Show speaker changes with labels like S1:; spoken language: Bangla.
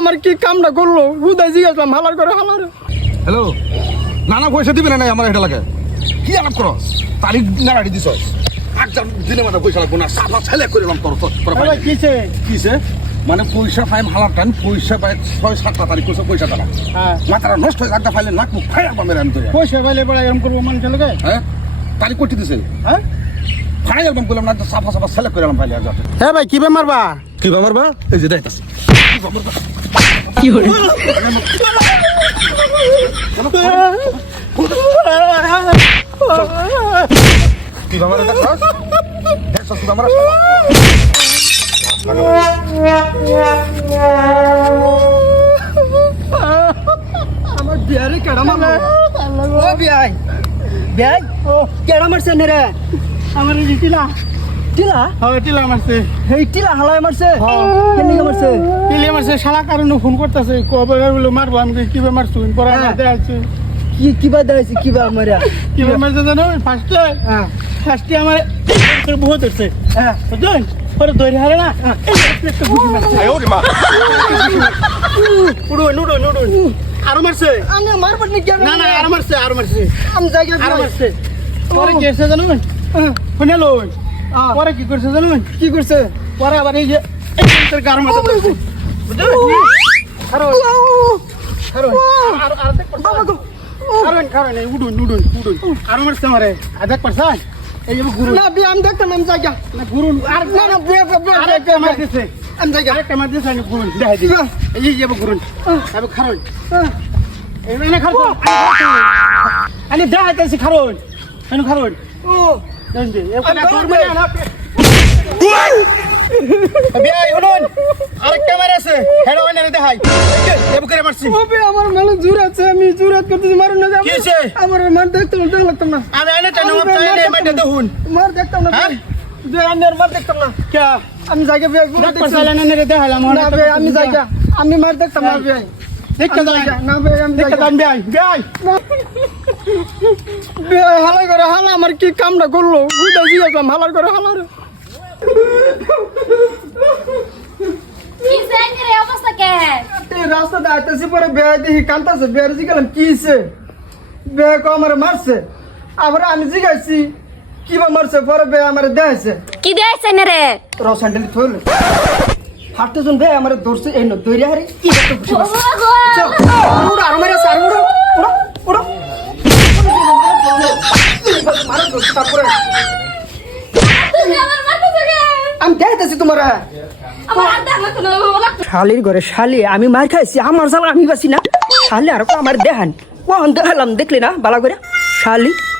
S1: আমার কি কামটা করলো হুদাই জিজ্ঞাসলাম হালার করে হালার।
S2: হ্যালো, নানা পয়সা দিবে না আমার এটা লাগে কি আলাপ করো তারিখ নাড়াড়ি দিছ একদম দিনে মানে পয়সা লাগবো না সাফা ছেলে করে নাম করো
S1: কিসে
S2: কিসে মানে পয়সা ফাইম হালার টাইম পয়সা পাই 6-7 তারিখ করছে পয়সা তারা মাথাটা নষ্ট হয়ে একটা ফাইলে নাক মুখ ফাই রাখবা মেরে আমি ধরে
S1: পয়সা পাইলে বড় এরকম করবো মানুষের লোকে।
S2: হ্যাঁ তারিখ করতে দিছে
S1: হ্যাঁ
S2: ফাই অ্যালবাম করলাম না সাফা সাফা ছেলে করে নাম ফাইলে আর যাতে
S1: হ্যাঁ ভাই কি মারবা
S2: কি মারবা এই যে দাইতাছে
S1: কি হরে
S2: কি মারবা দেখছস দেখছস কি মারবা
S1: আমার বিয়ারে কেডা মারলো ও বিয়াই বিয়াই কেডা মারছে নে রে আমার টিলা টিলা হ্যাঁ টিলা মারছে এই টিলা হালায় মারছে কেন মারছে টিলা মারছে শালা কারণে ফোন করতেছে কবে বলে মারবো আমি কিভাবে মারছো পরে দেখাচ্ছি কিবা দেখাচ্ছি কিবা মারা কিবা মারছে জানো ফার্স্টে আমার বহুত হচ্ছে হ্যাঁ বুঝলেন পরে দৌড়ে হারে না উড়ুন উড়ুন উড়ুন আরো মারছে আমি মারবার নি কেন না না আরো মারছে আমি জায়গা আরো মারছে পরে কি হচ্ছে জানেন শুনে লো পরে কি করছে জানেন কি করছে পরে আবার এই যে তোর গার মাথা বুঝলেন আরো আরো আরো আরো দেখ বাবা গো কারণ উড়ুন উড়ুন উড়ুন আরো মারছে আমারে আজাক পারছা এই যে গুরু না বি আমি দেখতাম আমি জায়গা না গুরু আর না না আরেকটা মারতেছে আমি জায়গা আরেকটা মারতেছে আমি গুরু দেখাই দিই এই যে গুরু আমি খারণ এই মানে খারণ আমি দেখাইতেছি খারণ আমি খারণ ও দেন দে এটা তোর মানে না বিয়াই উড়ুন আরেকটা মারছে হেড ওনে দেখাই দেব করে মারছি ওবে আমার মানে জোর আছে আমি জোরাত করতেছি মারুন না কি আছে আমার মান দেখতে লাগতাম না আমি আইনা টানো আপনি মারতে দেখুন মার দেখতাম না যে আন্নার মার দেখতাম না কে আমি জায়গা দেখ পাছালা না রে দেখালাম না আমি জায়গা আমি মার দেখতাম না বিয়াই দেখতে জায়গা না বিয়াই আমি দেখতে দান বিয়াই বিয়াই হালাই করে হালা আমার কি কামটা করলো বুঝা জিজ্ঞাসলাম হালার করে হালার
S3: কি জানি রে অবস্থা কে
S1: রাস্তা দাইতেছি পরে বেয়া দেখি কান্তাছে বেয়ার জিজ্ঞাসলাম কি হয়েছে বেয়া কো আমার মারছে আবার আমি জিজ্ঞাসি কিবা মারছে পরে বেয়া আমার দেখাইছে
S3: কি দেখাইছে না রে
S1: রসান্ডেলি থইল হাঁটতে শুন বেয়া আমার ধরছে এই নো দইরা হারি কি একটা খুশি বাসছে উড়ো আর মেরে সার উড়ো উড়ো উড়ো মারো দোস্ত তারপরে
S3: তুমি আমার মাথা থেকে
S1: আমি দেখাইতেছি তোমার
S3: আমার আর দেখলা তো
S4: শালির ঘরে শালি আমি মার খাইছি আমার শালা আমি বাসি না শালি আর আমার দেখান ও দেখালাম দেখলি না বালা করে শালি